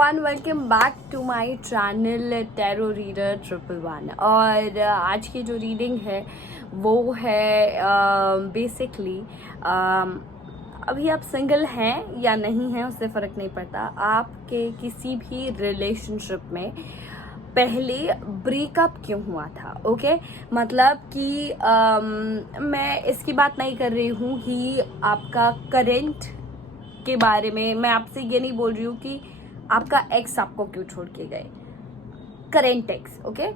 Everyone, welcome back to my channel tarot reader 111। और आज की जो रीडिंग है वो है बेसिकली अभी आप सिंगल हैं या नहीं हैं उससे फ़र्क नहीं पड़ता। आपके किसी भी रिलेशनशिप में पहले ब्रेकअप क्यों हुआ था। ओके मतलब कि मैं इसकी बात नहीं कर रही हूँ कि आपका करेंट के बारे में। मैं आपसे ये नहीं बोल रही हूँ कि आपका एक्स आपको क्यों छोड़ के गए, करेंट एक्स। ओके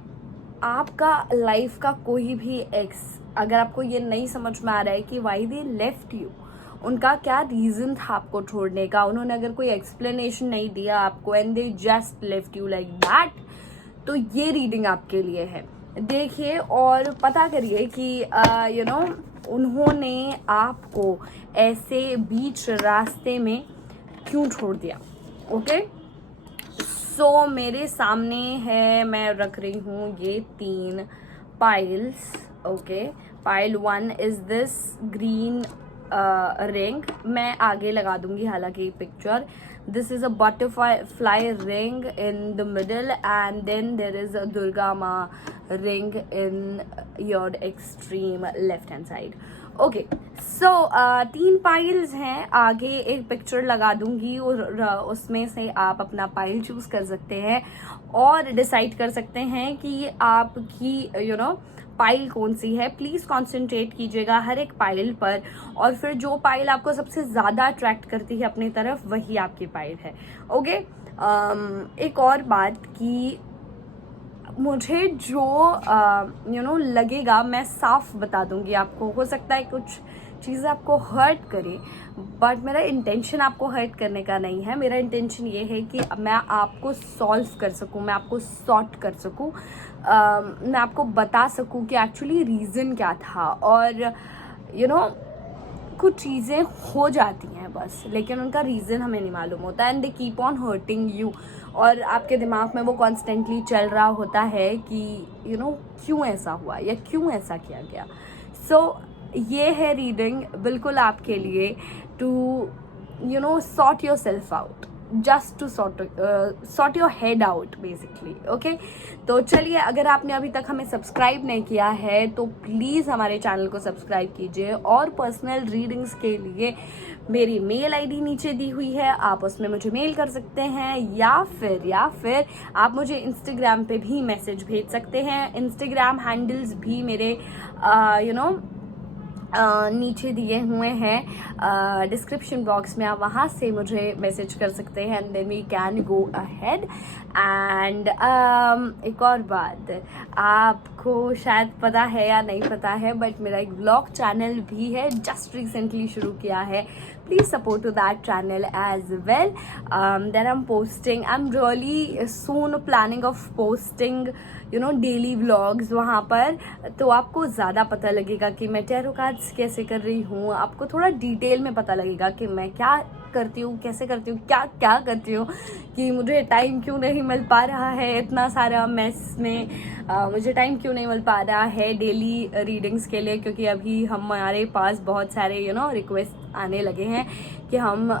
आपका लाइफ का कोई भी एक्स, अगर आपको ये नहीं समझ में आ रहा है कि वाई दे लेफ्ट यू, उनका क्या रीज़न था आपको छोड़ने का, उन्होंने अगर कोई एक्सप्लेनेशन नहीं दिया आपको and they just left you like that, तो ये रीडिंग आपके लिए है। देखिए और पता करिए कि उन्होंने आपको ऐसे बीच रास्ते में क्यों छोड़ दिया। ओके सो मेरे सामने है, मैं रख रही हूँ ये 3 piles. Okay pile 1 is this green ring, मैं आगे लगा दूंगी हालांकि picture. This is a butterfly ring in the middle and then there is a Durga Maa ring in your extreme left hand side. Okay so 3 piles हैं, आगे एक picture लगा दूंगी और उसमें से आप अपना पाइल चूज कर सकते हैं और डिसाइड कर सकते हैं कि आपकी पाइल कौन सी है। प्लीज़ कॉन्सेंट्रेट कीजिएगा हर एक पाइल पर, और फिर जो पाइल आपको सबसे ज़्यादा अट्रैक्ट करती है अपनी तरफ वही आपकी पाइल है। ओके एक और बात कि मुझे जो लगेगा मैं साफ बता दूंगी आपको। हो सकता है कुछ चीज़ें आपको हर्ट करे, बट मेरा इंटेंशन आपको हर्ट करने का नहीं है। मेरा इंटेंशन ये है कि मैं आपको सॉल्व कर सकूं, मैं आपको सॉर्ट कर सकूं, मैं आपको बता सकूं कि एक्चुअली रीज़न क्या था। और कुछ चीज़ें हो जाती हैं बस, लेकिन उनका रीज़न हमें नहीं मालूम होता and they keep on hurting you, और आपके दिमाग में वो कॉन्स्टेंटली चल रहा होता है कि क्यों ऐसा हुआ या क्यों ऐसा किया गया। सो ये है रीडिंग बिल्कुल आपके लिए to sort yourself out, just to sort your head out basically. Okay तो चलिए, अगर आपने अभी तक हमें सब्सक्राइब नहीं किया है तो प्लीज़ हमारे चैनल को सब्सक्राइब कीजिए, और पर्सनल रीडिंग्स के लिए मेरी मेल आईडी नीचे दी हुई है, आप उसमें मुझे मेल कर सकते हैं, या फिर आप मुझे इंस्टाग्राम पे भी मैसेज भेज सकते हैं। इंस्टाग्राम हैंडल्स भी मेरे नीचे दिए हुए हैं डिस्क्रिप्शन बॉक्स में, आप वहाँ से मुझे मैसेज कर सकते हैं and then we can go ahead. And एक और बात, आपको शायद पता है या नहीं पता है, बट मेरा एक ब्लॉग चैनल भी है, जस्ट रिसेंटली शुरू किया है। Please support to that channel as well. Then I am posting, I am really soon planning of posting daily vlogs वहाँ पर, तो आपको ज़्यादा पता लगेगा कि मैं टैरो कार्ड्स कैसे कर रही हूँ, आपको थोड़ा डिटेल में पता लगेगा कि मैं क्या करती हूँ, कैसे करती हूँ, क्या क्या करती हूँ, कि मुझे टाइम क्यों नहीं मिल पा रहा है इतना सारा मेस में, मुझे टाइम क्यों नहीं मिल पा रहा है डेली रीडिंग्स के लिए, क्योंकि अभी हमारे पास बहुत सारे रिक्वेस्ट आने लगे हैं कि हम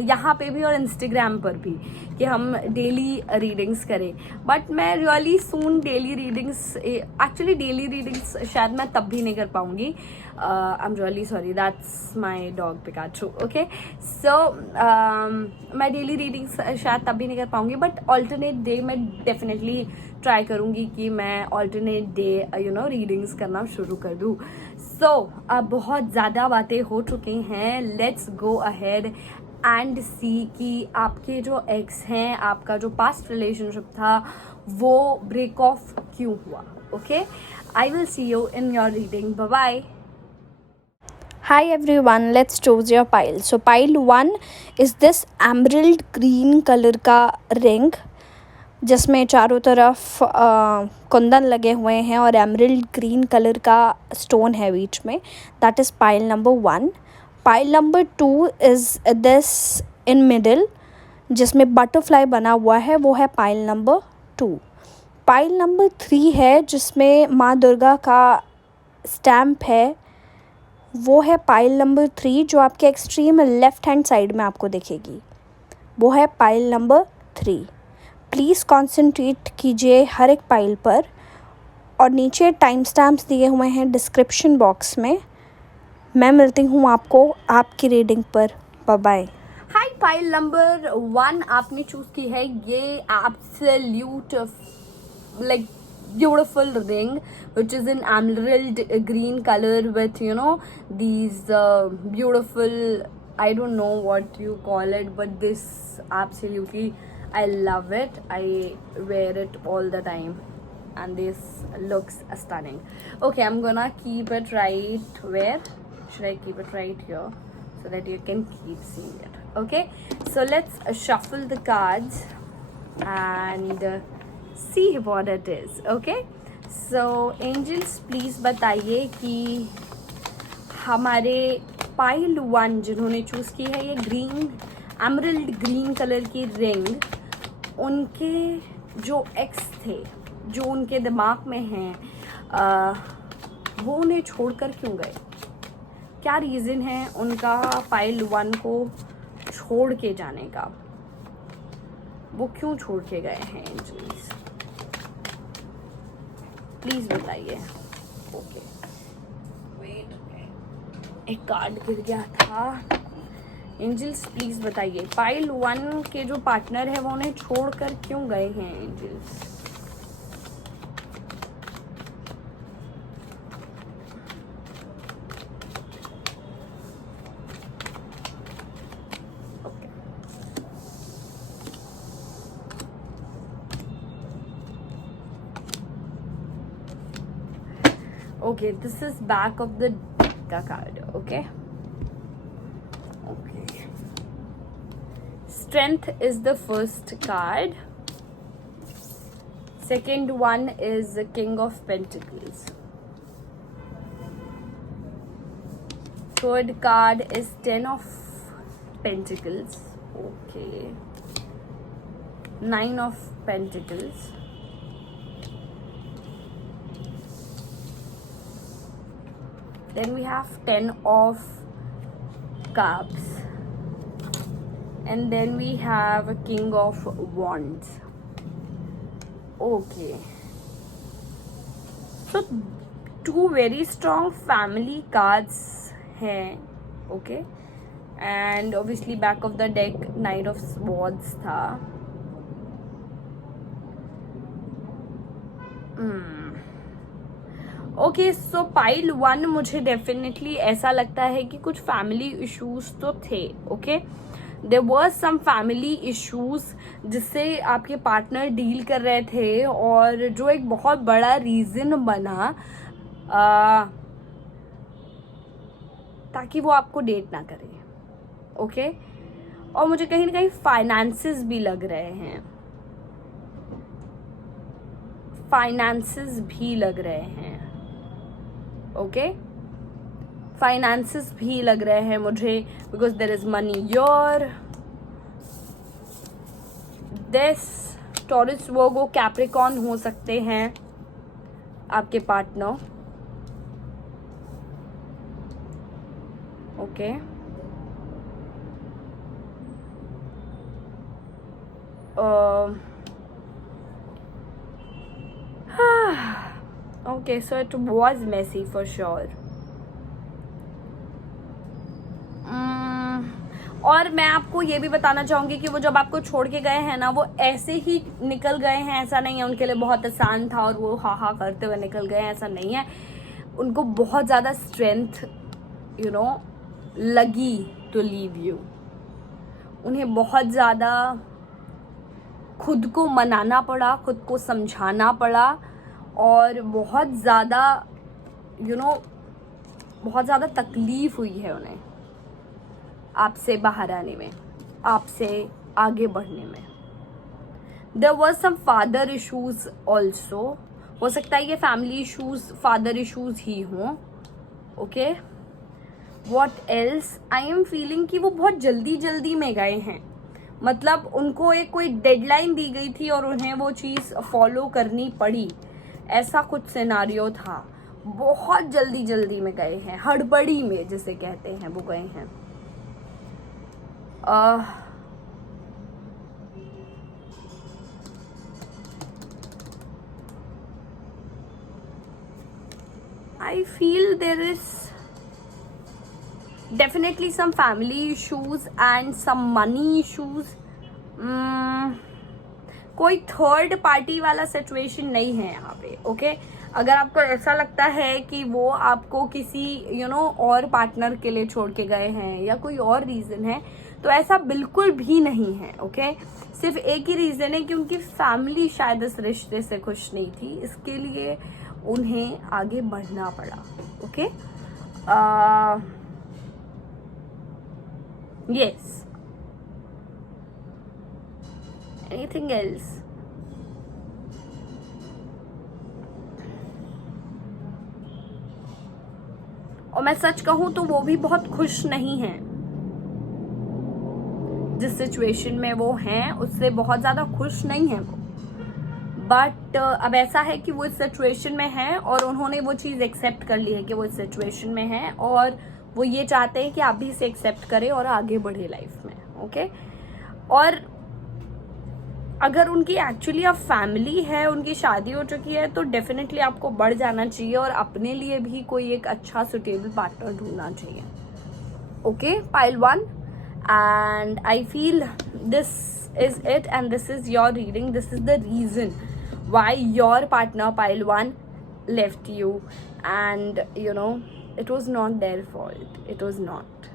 यहाँ पे भी और इंस्टाग्राम पर भी कि हम डेली रीडिंग्स करें। बट मैं रियली सून daily readings, actually daily readings शायद मैं तब भी नहीं कर पाऊँगी। आई am really sorry, that's my dog Pikachu. Okay so मैं डेली रीडिंग्स शायद तब भी नहीं कर पाऊँगी, बट ऑल्टरनेट डे मैं डेफिनेटली ट्राई करूँगी कि मैं ऑल्टरनेट डे रीडिंग्स करना शुरू कर दूँ। सो अब बहुत ज़्यादा बातें हो चुकी हैं, लेट्स गो अहेड एंड सी कि आपके जो एक्स हैं, आपका जो पास्ट रिलेशनशिप था वो ब्रेक ऑफ क्यों हुआ। Okay I will see you in your reading, bye bye. Hi everyone, let's choose your pile. So pile 1 is this emerald green color का ring जिसमें चारों तरफ कुंदन लगे हुए हैं और एमरल्ड ग्रीन कलर का स्टोन है बीच में, that is pile number 1। Pile number 2 is this in middle जिसमें बटरफ्लाई बना हुआ है, वो है पाइल नंबर 2। पाइल नंबर 3 है जिसमें माँ दुर्गा का स्टैम्प है, वो है पाइल नंबर 3 जो आपके एक्सट्रीम लेफ़्ट हैंड साइड में आपको दिखेगी, वो है पाइल नंबर 3। प्लीज़ कॉन्सेंट्रेट कीजिए हर एक पाइल पर, और नीचे टाइम स्टैम्प्स दिए हुए हैं डिस्क्रिप्शन बॉक्स में। मैं मिलती हूँ आपको आपकी रीडिंग पर। Bye bye. Hi, pile number 1 आपने चूज की है। ये absolute like beautiful ring which is in emerald green color with these beautiful, I don't know what you call it, but this absolutely I love it. I wear it all the time and this looks stunning. Okay, I'm gonna keep it right where should I keep it? Right here so that you can keep seeing it. Okay, so let's shuffle the cards and see what it is. Okay, so angels please बताइए कि हमारे pile 1 जिन्होंने choose की है ये green emerald green colour की ring, उनके जो एक्स थे जो उनके दिमाग में हैं, वो उन्हें छोड़कर क्यों गए? क्या रीज़न है उनका पाइल 1 को छोड़ के जाने का? वो क्यों छोड़ के गए हैं एंजल्स? प्लीज बताइए। ओके, वेट, एक कार्ड गिर गया था। एंजल्स प्लीज बताइए, पाइल 1 के जो पार्टनर है वो उन्हें छोड़कर क्यों गए हैं angels? Okay, this is back of the card. Okay. Strength is the first card. Second one is the King of Pentacles. Third card is 10 of Pentacles. Okay. 9 of Pentacles. Then we have 10 of Cups. And then we have a King of Wands. Okay. So, 2 very strong family cards हैं. Okay. And obviously back of the deck, Knight of Swords था. Okay, सो pile 1 मुझे definitely ऐसा लगता है कि कुछ family issues तो थे. Okay, there was some family issues जिससे आपके पार्टनर डील कर रहे थे, और जो एक बहुत बड़ा रीज़न बना ताकि वो आपको डेट ना करे. ओके, और मुझे कहीं ना कहीं फाइनेंसेस भी लग रहे हैं. फाइनेंसेस भी लग रहे हैं. ओके, फाइनेंसेस भी लग रहे हैं मुझे, because there is money your this. Taurus, Virgo, Capricorn हो सकते हैं आपके partner. Okay, okay, so it was messy for sure. और मैं आपको ये भी बताना चाहूँगी कि वो जब आपको छोड़ के गए हैं ना, वो ऐसे ही निकल गए हैं ऐसा नहीं है. उनके लिए बहुत आसान था और वो हा करते हुए निकल गए हैं ऐसा नहीं है. उनको बहुत ज़्यादा स्ट्रेंथ लगी टू लीव यू. उन्हें बहुत ज़्यादा खुद को मनाना पड़ा, खुद को समझाना पड़ा, और बहुत ज़्यादा बहुत ज़्यादा तकलीफ़ हुई है उन्हें आपसे बाहर आने में, आपसे आगे बढ़ने में. There was some father issues also. हो सकता है ये फैमिली इश्यूज फादर इश्यूज ही हों. Okay, what else? I am feeling कि वो बहुत जल्दी में गए हैं. मतलब उनको एक कोई डेडलाइन दी गई थी और उन्हें वो चीज़ फॉलो करनी पड़ी. ऐसा कुछ सिनारियो था. बहुत जल्दी में गए हैं, हड़बड़ी में जिसे कहते हैं वो गए हैं. I feel there is definitely some family issues and some money issues. कोई थर्ड पार्टी वाला सिचुएशन नहीं है यहाँ पे, ओके? अगर आपको ऐसा लगता है कि वो आपको किसी और पार्टनर के लिए छोड़ के गए हैं या कोई और रीज़न है, तो ऐसा बिल्कुल भी नहीं है, ओके? सिर्फ एक ही रीज़न है कि उनकी फैमिली शायद इस रिश्ते से खुश नहीं थी, इसके लिए उन्हें आगे बढ़ना पड़ा, ओके? Yes, anything else? और मैं सच कहूं तो वो भी बहुत खुश नहीं है जिस सिचुएशन में वो हैं, उससे बहुत ज़्यादा खुश नहीं है वो। बट अब ऐसा है कि वो इस सिचुएशन में है और उन्होंने वो चीज़ एक्सेप्ट कर ली है कि वो इस सिचुएशन में है, और वो ये चाहते हैं कि आप भी इसे एक्सेप्ट करें और आगे बढ़े लाइफ में, ओके? और अगर उनकी एक्चुअली अब फैमिली है, उनकी शादी हो चुकी है, तो डेफिनेटली आपको बढ़ जाना चाहिए और अपने लिए भी कोई एक अच्छा सुटेबल पार्टनर ढूंढना चाहिए, okay? Pile 1, and I feel this is it, and this is your reading. This is the reason why your partner, pile 1, left you, and it was not their fault. It was not.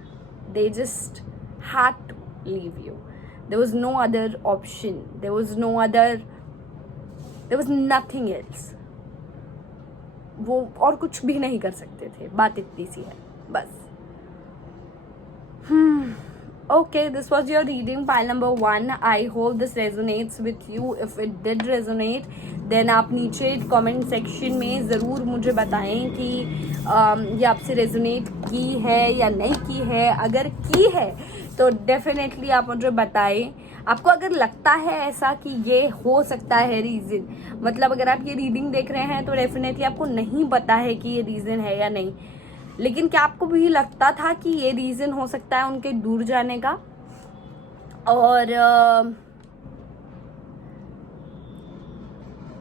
They just had to leave you. There was no other option. There was nothing else. वो और कुछ भी नहीं कर सकते थे, बात इतनी सी है बस। Okay, this was your reading, pile number 1. I hope this resonates with you. If it did resonate, then आप नीचे comment section में ज़रूर मुझे बताएं कि ये आपसे resonate की है या नहीं की है। अगर की है तो definitely आप मुझे बताएं। आपको अगर लगता है ऐसा कि ये हो सकता है रीज़न, मतलब अगर आप ये रीडिंग देख रहे हैं तो डेफिनेटली आपको नहीं पता है कि ये रीज़न है या नहीं, लेकिन क्या आपको भी लगता था कि ये रीज़न हो सकता है उनके दूर जाने का?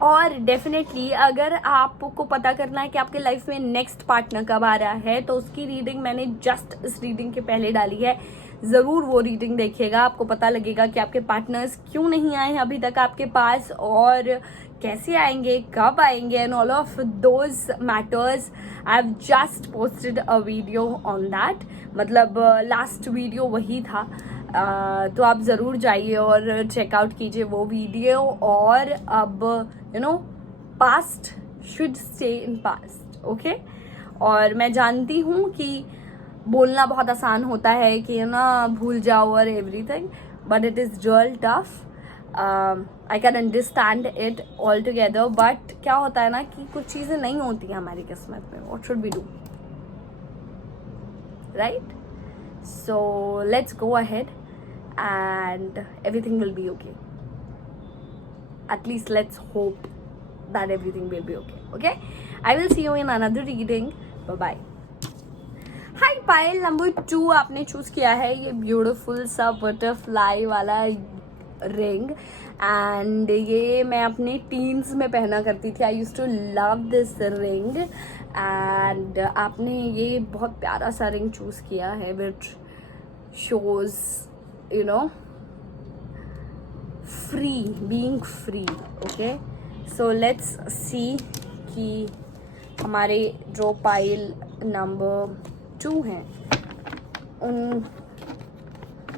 और डेफिनेटली अगर आपको पता करना है कि आपके लाइफ में नेक्स्ट पार्टनर कब आ रहा है, तो उसकी रीडिंग मैंने जस्ट इस रीडिंग के पहले डाली है। ज़रूर वो रीडिंग देखिएगा, आपको पता लगेगा कि आपके पार्टनर्स क्यों नहीं आए हैं अभी तक आपके पास, और कैसे आएंगे, कब आएंगे, and all of those matters. I have just posted a video on that, मतलब लास्ट वीडियो वही था। तो आप ज़रूर जाइए और चेकआउट कीजिए वो वीडियो। और अब past should stay in past, okay? और मैं जानती हूँ कि बोलना बहुत आसान होता है कि भूल जाओ और everything, but it is real tough. I can understand it all together, but क्या होता है ना कि कुछ चीज़ें नहीं होती हैं हमारी किस्मत में। What should we do, right? So let's go ahead and everything will be okay. At least let's hope that everything will be okay. Okay, I will see you in another reading. Bye bye. Hi, pile number 2 आपने choose किया है ये beautiful सा butterfly वाला ring, and ये मैं अपने teens में पहना करती थी। I use to love this ring, and आपने ये बहुत प्यारा सा रिंग चूज किया है which shows free, being free. Okay, so let's see कि हमारे जो पाइल नंबर 2 हैं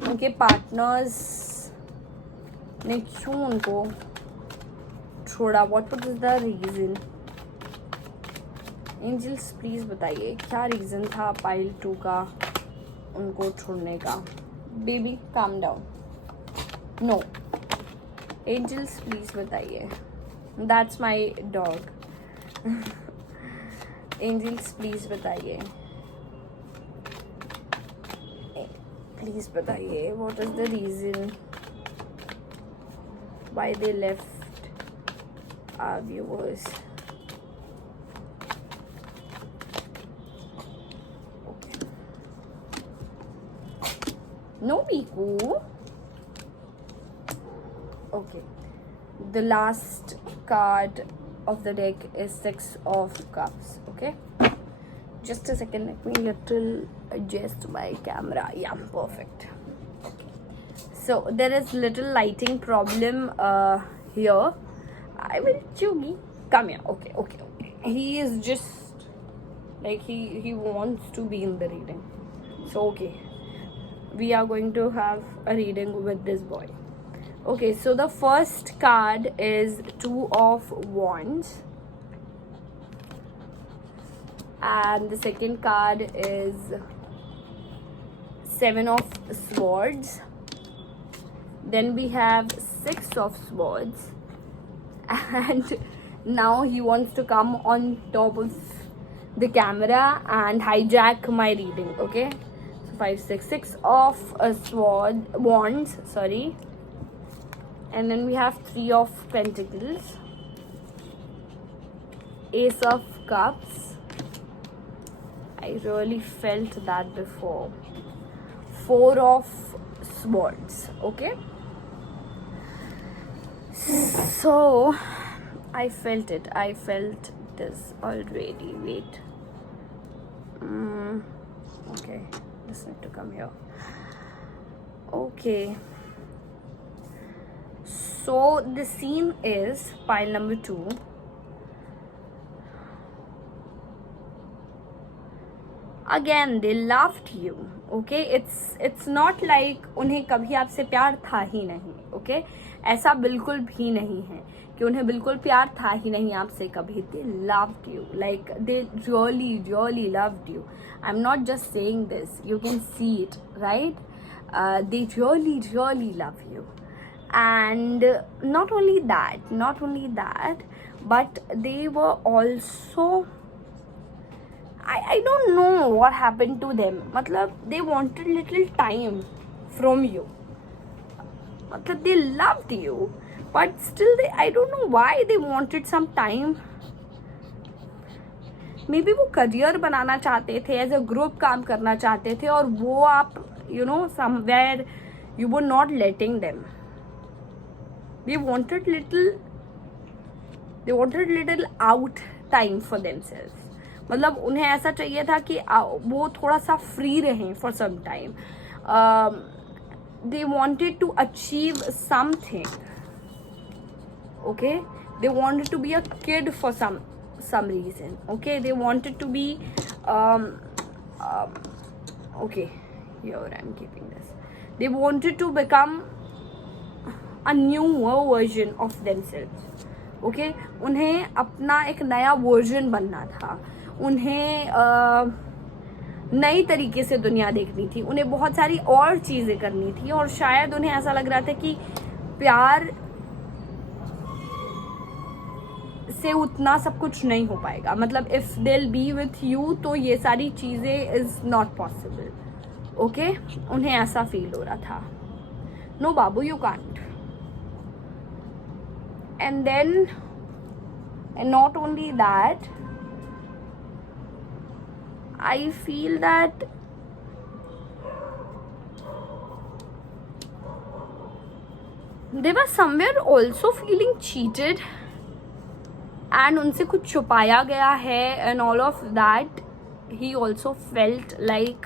उनके पार्टनर्स ने क्यों उनको छोड़ा, what was the reason? Angels please बताइए क्या रीज़न था पाइल 2 का उनको छोड़ने का। Baby calm down, no angels please बताइए। That's my dog. Angels please बताइए, प्लीज बताइए what is the reason why they left our viewers. No, Miku. Okay. The last card of the deck is 6 of Cups. Okay. Just a second, let me little adjust my camera. Yeah, perfect. So there is little lighting problem here. I will Chugi, come here. Okay. He is just like he wants to be in the reading. So okay, we are going to have a reading with this boy. Okay, so the first card is Two of Wands. And the second card is Seven of Swords. Then we have Six of Swords. And now he wants to come on top of the camera and hijack my reading. Okay, so 5, 6, 6 of wands, sorry. And then we have Three of Pentacles, Ace of Cups. I really felt that before. Four of Swords. Okay, so I felt it. I felt this already. Wait. Okay, this need to come here. Okay. So the scene is pile number 2. Again, they loved you. Okay, it's not like उन्हें कभी आपसे प्यार था ही नहीं. Okay, ऐसा बिल्कुल भी नहीं है कि उन्हें बिल्कुल प्यार था ही नहीं आपसे कभी. They loved you, like they really loved you. I'm not just saying this, you can see it, right? They really love you. And not only that, but they were also, I don't know what happened to them. मतलब they wanted little time from you. मतलब they loved you, but still I don't know why they wanted some time. Maybe वो career बनाना चाहते थे, as a group काम करना चाहते थे, और वो आप somewhere you were not letting them. They wanted little out time for themselves. मतलब उन्हें ऐसा चाहिए था कि वो थोड़ा सा फ्री रहें for some time. They wanted to achieve something. Okay, they wanted to be a kid for some reason. Okay, they wanted to be okay, here I'm keeping this. They wanted to become a newer version of themselves. Okay, उन्हें अपना एक नया version बनना था. उन्हें नई तरीके से दुनिया देखनी थी. उन्हें बहुत सारी और चीज़ें करनी थी, और शायद उन्हें ऐसा लग रहा था कि प्यार से उतना सब कुछ नहीं हो पाएगा. मतलब if they'll be with you तो ये सारी चीज़ें is not possible. Okay, उन्हें ऐसा फील हो रहा था. No Babu, you can't. And then, and not only that, I feel that they were somewhere also feeling cheated, and उनसे कुछ छुपाया गया है, and all of that. He also felt like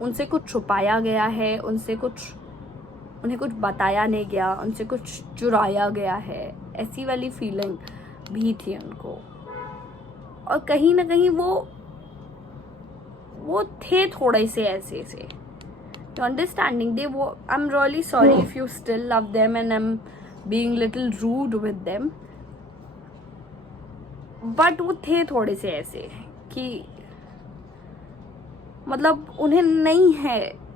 उनसे कुछ छुपाया गया है, उन्हें कुछ बताया नहीं गया, उनसे कुछ चुराया गया है. ऐसी वाली फीलिंग भी थी उनको. और कहीं ना कहीं वो थे थोड़े से ऐसे से. You understanding? I'm really sorry if you still love them and I'm being little rude with them. But वो थे थोड़े से ऐसे कि मतलब उन्हें नहीं है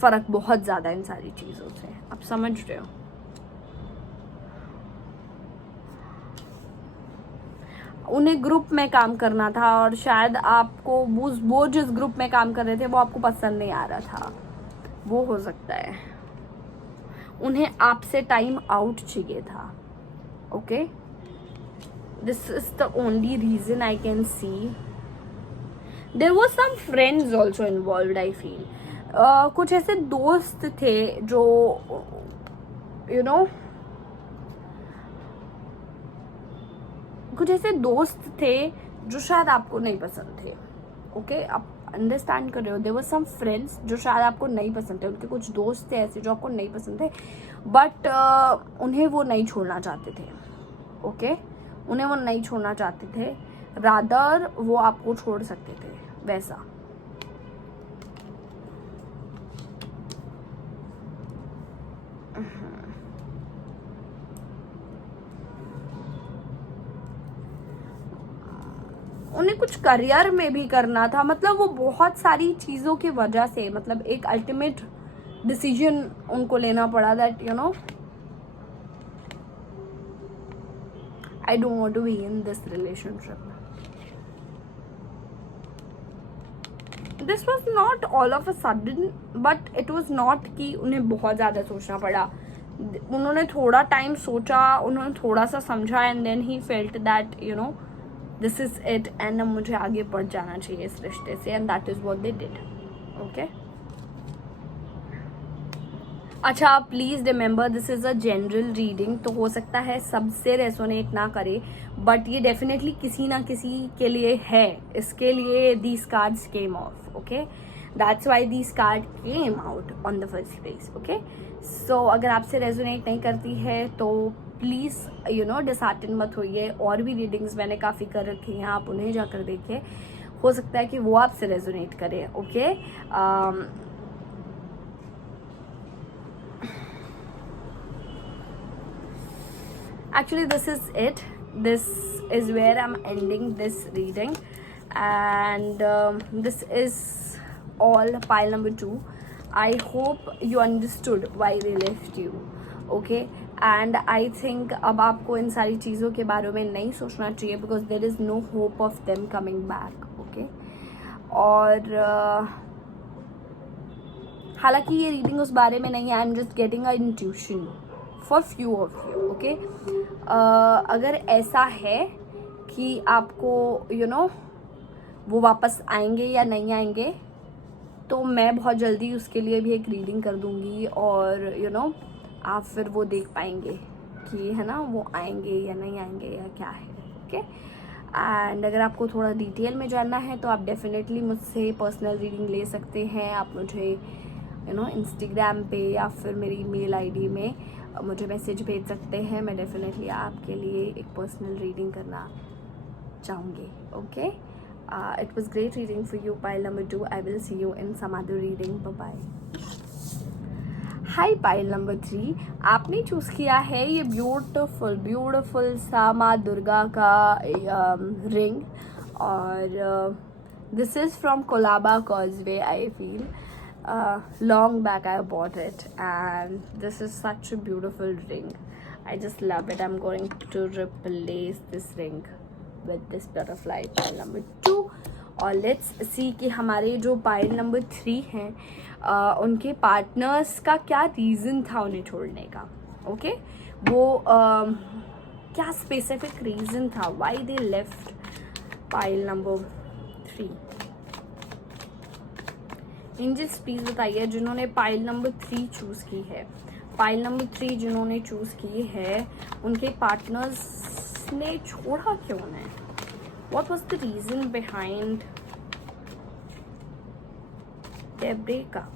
फर्क बहुत ज़्यादा इन सारी चीज़ों से. आप समझ रहे हो? उन्हें ग्रुप में काम करना था, और शायद आपको वो जिस ग्रुप में काम कर रहे थे वो आपको पसंद नहीं आ रहा था. वो हो सकता है. उन्हें आपसे टाइम आउट चाहिए था. Okay, this is the only reason I can see. There was some friends also involved. I feel कुछ ऐसे दोस्त थे जो कुछ ऐसे दोस्त थे जो शायद आपको नहीं पसंद थे. ओके, आप अंडरस्टैंड कर रहे हो. देयर वर सम फ्रेंड्स जो शायद आपको नहीं पसंद थे, उनके कुछ दोस्त थे ऐसे जो आपको नहीं पसंद थे, बट उन्हें वो नहीं छोड़ना चाहते थे. ओके, उन्हें वो नहीं छोड़ना चाहते थे, रादर वो आपको छोड़ सकते थे, वैसा. उन्हें कुछ करियर में भी करना था, मतलब वो बहुत सारी चीज़ों की वजह से, मतलब एक अल्टीमेट डिसीजन उनको लेना पड़ा that you know I don't want to be in this relationship. This was not all of a sudden, but it was not कि उन्हें बहुत ज़्यादा सोचना पड़ा. उन्होंने थोड़ा टाइम सोचा, उन्होंने थोड़ा सा समझा, and then he felt that you know this is it, and मुझे आगे बढ़ जाना चाहिए इस रिश्ते से, and that is what they did. Okay, अच्छा, please remember this is a general reading, तो हो सकता है सबसे रेजोनेट ना करे, बट ये डेफिनेटली किसी ना किसी के लिए है. इसके लिए these cards came off. Okay, that's why these card came out on the first place. Okay, so अगर आपसे रेजोनेट नहीं करती है तो प्लीज़ यू नो डिसहार्टन मत होइए. और भी रीडिंग्स मैंने काफ़ी कर रखी हैं, आप उन्हें जाकर देखिए, हो सकता है कि वो आपसे रेजोनेट करे. Okay, actually this is it. This is where I'm ending this reading, and this is all pile number 2. I hope you understood why they left you. Okay, and I think अब आपको इन सारी चीज़ों के बारे में नहीं सोचना चाहिए, because there is no hope of them coming back. Okay, और हालांकि ये रीडिंग उस बारे में नहीं है, I am just getting a intuition for few of you. Okay, अगर ऐसा है कि आपको यू नो वो वापस आएंगे या नहीं आएंगे, तो मैं बहुत जल्दी उसके लिए भी एक रीडिंग कर दूंगी, और यू नो आप फिर वो देख पाएंगे कि है ना वो आएंगे या नहीं आएंगे या क्या है. ओके, एंड अगर आपको थोड़ा डिटेल में जानना है तो आप डेफिनेटली मुझसे पर्सनल रीडिंग ले सकते हैं. आप मुझे यू नो इंस्टाग्राम पे या फिर मेरी ईमेल आईडी में मुझे मैसेज भेज सकते हैं. मैं डेफिनेटली आपके लिए एक पर्सनल रीडिंग करना चाहूँगी. Okay, it was great reading for you pile number 2. I will see you in some other reading. Bye bye. Hi pile number 3, आपने चूज़ किया है ये ब्यूटीफुल सा माँ दुर्गा का रिंग, और this is from Colaba causeway. I feel long back I bought it, and this is such a beautiful ring. I just love it. I'm going to replace this ring with this butterfly pile number 2. और let's see कि हमारे जो pile number 3 हैं उनके partners का क्या reason था उन्हें छोड़ने का. ओके, वो क्या स्पेसिफिक रीज़न था why they left pile number 3. Angels please बताइए जिन्होंने पाइल नंबर 3 चूज़ की है. पाइल नंबर 3 जिन्होंने चूज़ की है, उनके पार्टनर्स ने छोड़ा क्यों है? What was the reason behind there breakup?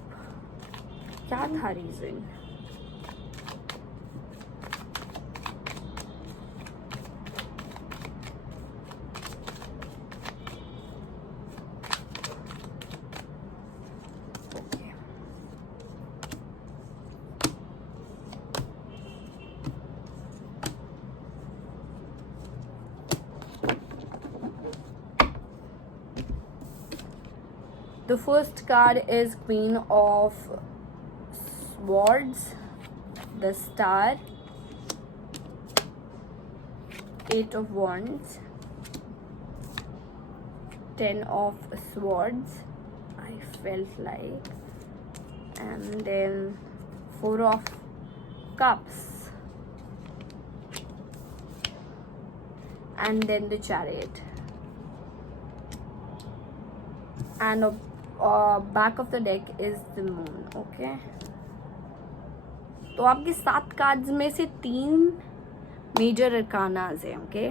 क्या था reason? The first card is Queen of Swords, the Star, Eight of Wands, Ten of Swords, I felt like, and then Four of Cups, and then the Chariot, and back of the deck is the Moon. Okay, तो आपके 7 cards में से 3 major अरकानाज हैं. Okay,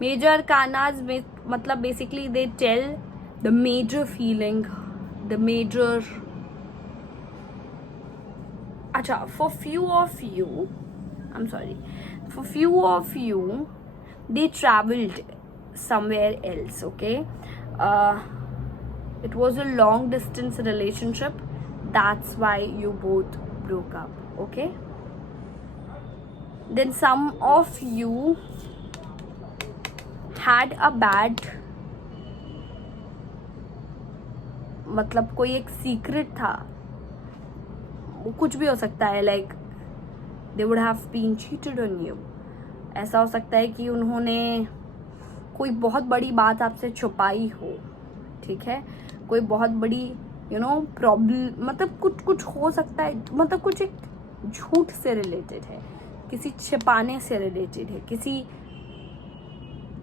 major कानाज में मतलब basically they tell the major feeling, the major. अच्छा, for few of you, I'm sorry, for few of you, they traveled somewhere else, okay? It was a long distance relationship. That's why you both broke up, okay? Then some of you had a bad, मतलब कोई एक secret था, वो कुछ भी हो सकता है, like they would have been cheated on you. ऐसा हो सकता है कि उन्होंने कोई बहुत बड़ी बात आपसे छुपाई हो, ठीक है, कोई बहुत बड़ी प्रॉब्लम, मतलब कुछ हो सकता है, मतलब कुछ एक झूठ से रिलेटेड है, किसी छिपाने से रिलेटेड है, किसी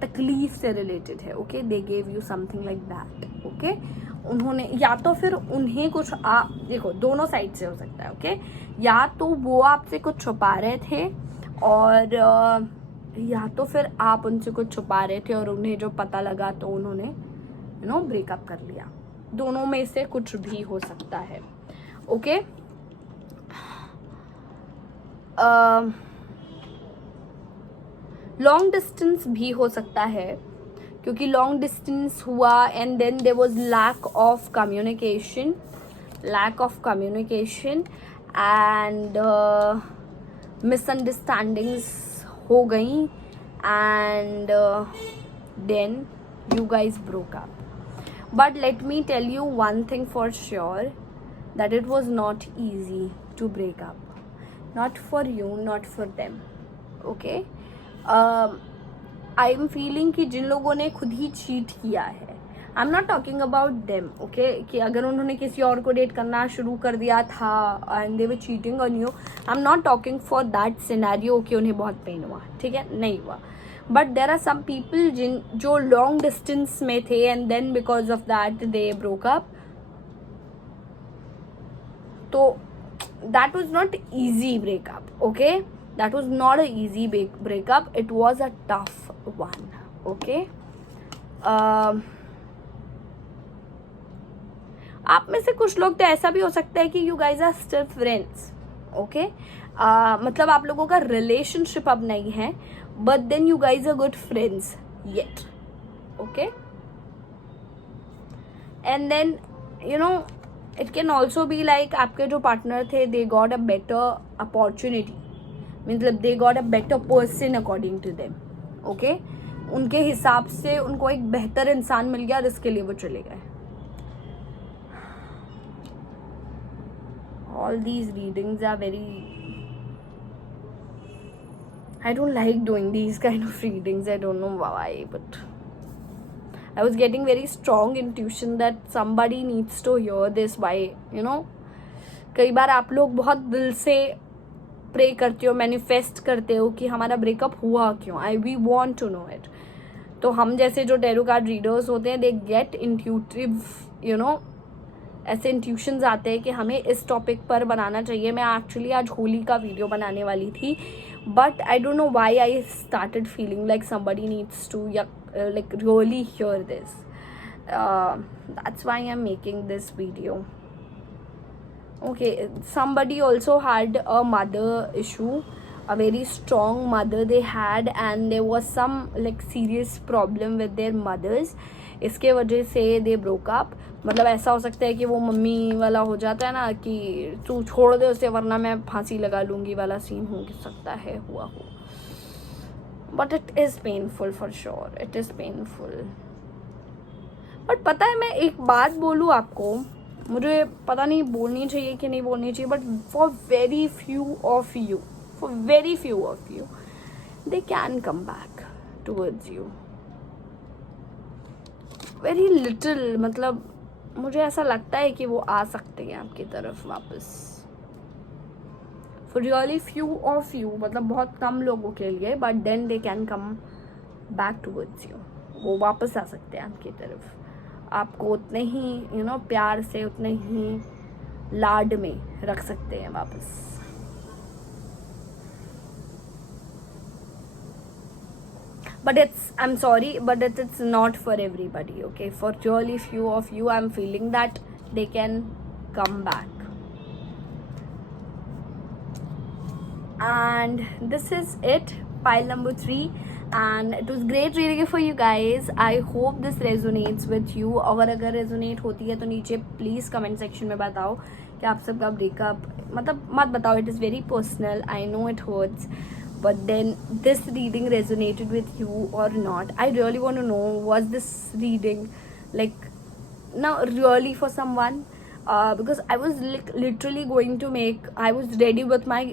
तकलीफ से रिलेटेड है, okay. They gave you something like that, okay. उन्होंने या तो फिर उन्हें कुछ देखो दोनों साइड से हो सकता है, ओके. या तो वो आपसे कुछ छुपा रहे थे और या तो फिर आप उनसे कुछ छुपा रहे थे और उन्हें जो पता लगा तो उन्होंने ब्रेकअप कर लिया. दोनों में से कुछ भी हो सकता है, ओके. लॉन्ग डिस्टेंस भी हो सकता है क्योंकि लॉन्ग डिस्टेंस हुआ and then there was lack of communication and misunderstandings हो गई and then you guys broke up. But let me tell you one thing for sure, that it was not easy to break up. Not for you, not for them, okay. I am feeling कि जिन लोगों ने खुद ही cheat किया है, आई am not talking about them, okay, कि अगर उन्होंने किसी और को डेट करना शुरू कर दिया था and they were cheating on you, I am not talking for that scenario कि उन्हें बहुत पेन हुआ, ठीक है, नहीं हुआ. But there are some people जो लॉन्ग डिस्टेंस में थे and then because of that they broke up. तो that was not easy breakup, okay. That was not a easy breakup, it was a tough one, okay. आप में से कुछ लोग तो ऐसा भी हो सकता है कि you guys are still friends, okay. मतलब आप लोगों का रिलेशनशिप अब नहीं है, but then you guys are good friends yet, okay. And then it can also be like आपके जो पार्टनर थे they got a better opportunity, मतलब they got a better person according to them, okay. उनके हिसाब से उनको एक बेहतर इंसान मिल गया जिसके लिए वो चले गए. All these readings are very, I don't like doing these kind of readings. I don't know why, but I was getting very strong intuition that somebody needs to hear this. Why, कई बार आप लोग बहुत दिल से pray करते हो, manifest करते हो कि हमारा ब्रेकअप हुआ क्यों. We want to know it. तो हम जैसे जो टैरो कार्ड रीडर्स होते हैं, दे गेट इंट्यूटिव, ऐसे इंट्यूशंस आते हैं कि हमें इस टॉपिक पर बनाना चाहिए. मैं एक्चुअली आज होली का वीडियो बनाने वाली थी, but I don't know why I started feeling like somebody needs to like really hear this. That's why I'm making this video. Okay, somebody also had a mother issue, a very strong mother they had, and there was some like serious problem with their mothers. इसके वजह से दे broke up. मतलब ऐसा हो सकता है कि वो मम्मी वाला हो जाता है ना कि तू छोड़ दे उसे वरना मैं फांसी लगा लूँगी वाला सीन हो सकता है, हुआ हो. But it is painful for sure, it is painful. But पता है, मैं एक बात बोलूँ आपको, मुझे पता नहीं बोलनी चाहिए कि नहीं बोलनी चाहिए, but for very few of you they can come back towards you. Very little, मतलब मुझे ऐसा लगता है कि वो आ सकते हैं आपकी तरफ वापस. For really few of you, मतलब बहुत कम लोगों के लिए, but then they can come back towards you. वो वापस आ सकते हैं आपकी तरफ, आपको उतने ही प्यार से, उतने ही लाड में रख सकते हैं वापस. but I'm sorry, but it's not for everybody, okay? For really few of you, I'm feeling that they can come back. And this is it, pile number 3, and it was great reading it for you guys. I hope this resonates with you. और अगर resonate होती है तो नीचे please comment section में बताओ कि आप सबका breakup, मतलब मत बताओ, it is very personal, I know it hurts, but then this reading resonated with you or not. I really want to know, was this reading like now really for someone? Because I was literally going to I was ready with my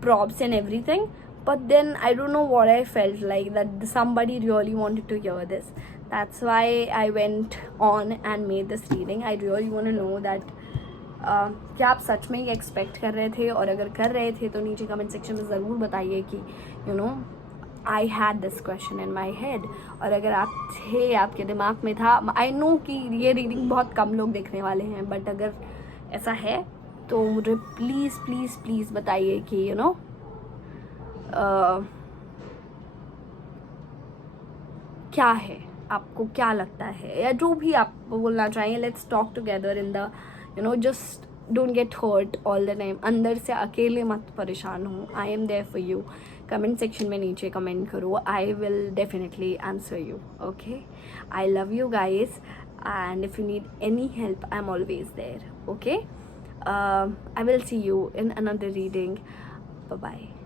props and everything, but then I don't know what I felt like, that somebody really wanted to hear this. That's why I went on and made this reading. I really want to know that क्या आप सच में ये expect कर रहे थे, और अगर कर रहे थे तो नीचे कमेंट सेक्शन में ज़रूर बताइए कि I had this question in my head, और अगर आप थे, आपके दिमाग में था. आई नो कि ये रीडिंग बहुत कम लोग देखने वाले हैं, बट अगर ऐसा है तो मुझे प्लीज़ प्लीज़ प्लीज़ बताइए कि क्या है, आपको क्या लगता है, या जो भी आप बोलना चाहिए. Let's talk together in the just don't get hurt all the time. अंदर से अकेले मत परेशान हो. I am there for you. Comment section में नीचे कमेंट करो. I will definitely answer you. Okay, I love you guys, and if you need any help, I'm always there. Okay, I will see you in another reading. Bye bye.